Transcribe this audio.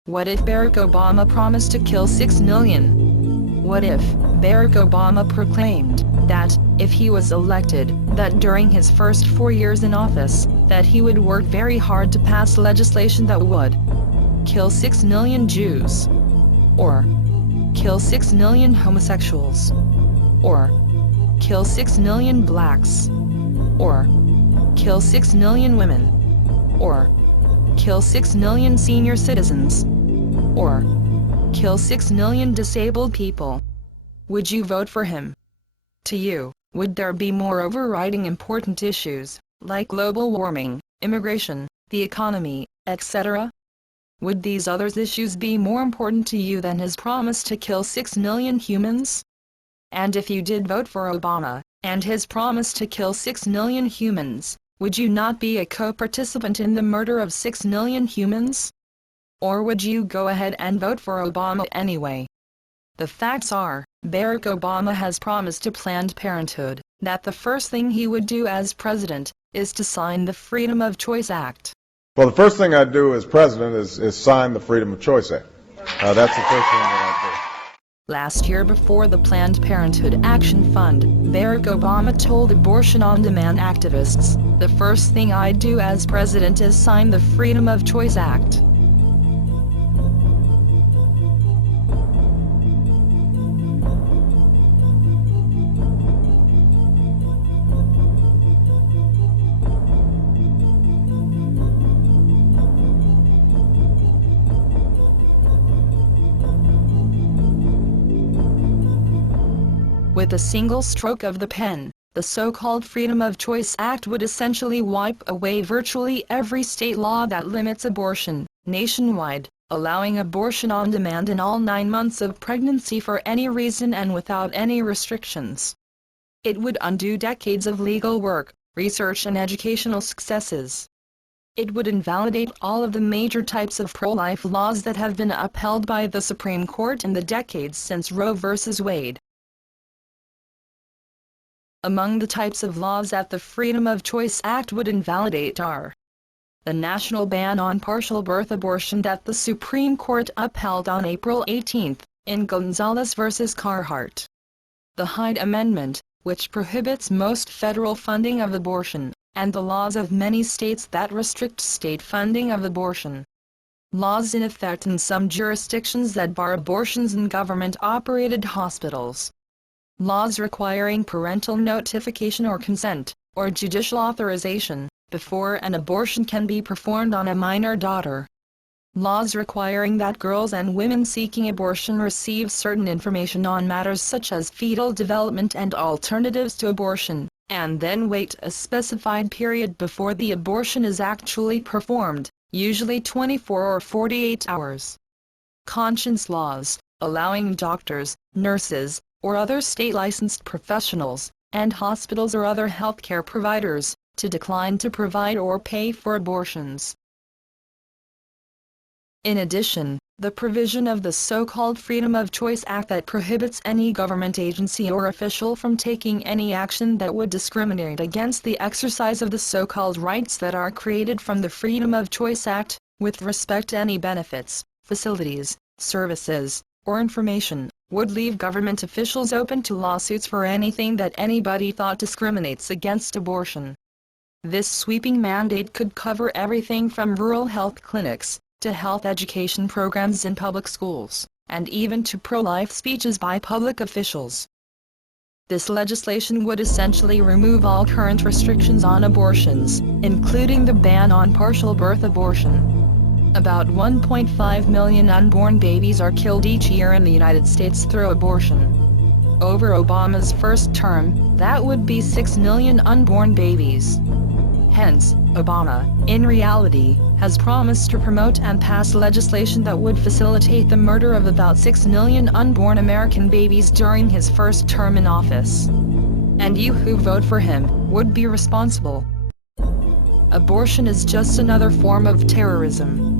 What if Barack Obama promised to kill 6 million? What if Barack Obama proclaimed that, if he was elected, that during his first 4 years in office, that he would work very hard to pass legislation that would kill 6 million Jews, or kill 6 million homosexuals, or kill 6 million blacks, or kill 6 million women, or kill 6 million senior citizens, or kill 6 million disabled people? Would you vote for him? To you, would there be more overriding important issues, like global warming, immigration, the economy, etc.? Would these other issues be more important to you than his promise to kill 6 million humans? And if you did vote for Obama, and his promise to kill 6 million humans, would you not be a co-participant in the murder of 6 million humans? Or would you go ahead and vote for Obama anyway? The facts are, Barack Obama has promised to Planned Parenthood that the first thing he would do as president is to sign the Freedom of Choice Act. Well, the first thing I'd do as president is sign the Freedom of Choice Act. That's the first thing that I'd do. Last year, before the Planned Parenthood Action Fund, Barack Obama told abortion on-demand activists, "The first thing I'd do as president is sign the Freedom of Choice Act." With a single stroke of the pen, the so-called Freedom of Choice Act would essentially wipe away virtually every state law that limits abortion nationwide, allowing abortion on demand in all 9 months of pregnancy for any reason and without any restrictions. It would undo decades of legal work, research and educational successes. It would invalidate all of the major types of pro-life laws that have been upheld by the Supreme Court in the decades since Roe v. Wade. Among the types of laws that the Freedom of Choice Act would invalidate are the national ban on partial birth abortion that the Supreme Court upheld on April 18 in Gonzalez v. Carhart, the Hyde Amendment, which prohibits most federal funding of abortion, and the laws of many states that restrict state funding of abortion. Laws in effect in some jurisdictions that bar abortions in government-operated hospitals. Laws requiring parental notification or consent, or judicial authorization, before an abortion can be performed on a minor daughter. Laws requiring that girls and women seeking abortion receive certain information on matters such as fetal development and alternatives to abortion, and then wait a specified period before the abortion is actually performed, usually 24 or 48 hours. Conscience laws, allowing doctors, nurses, or other state-licensed professionals, and hospitals or other healthcare providers, to decline to provide or pay for abortions. In addition, the provision of the so-called Freedom of Choice Act that prohibits any government agency or official from taking any action that would discriminate against the exercise of the so-called rights that are created from the Freedom of Choice Act, with respect to any benefits, facilities, services, or information, would leave government officials open to lawsuits for anything that anybody thought discriminates against abortion. This sweeping mandate could cover everything from rural health clinics, to health education programs in public schools, and even to pro-life speeches by public officials. This legislation would essentially remove all current restrictions on abortions, including the ban on partial birth abortion. About 1.5 million unborn babies are killed each year in the United States through abortion. Over Obama's first term, that would be 6 million unborn babies. Hence, Obama, in reality, has promised to promote and pass legislation that would facilitate the murder of about 6 million unborn American babies during his first term in office. And you who vote for him would be responsible. Abortion is just another form of terrorism.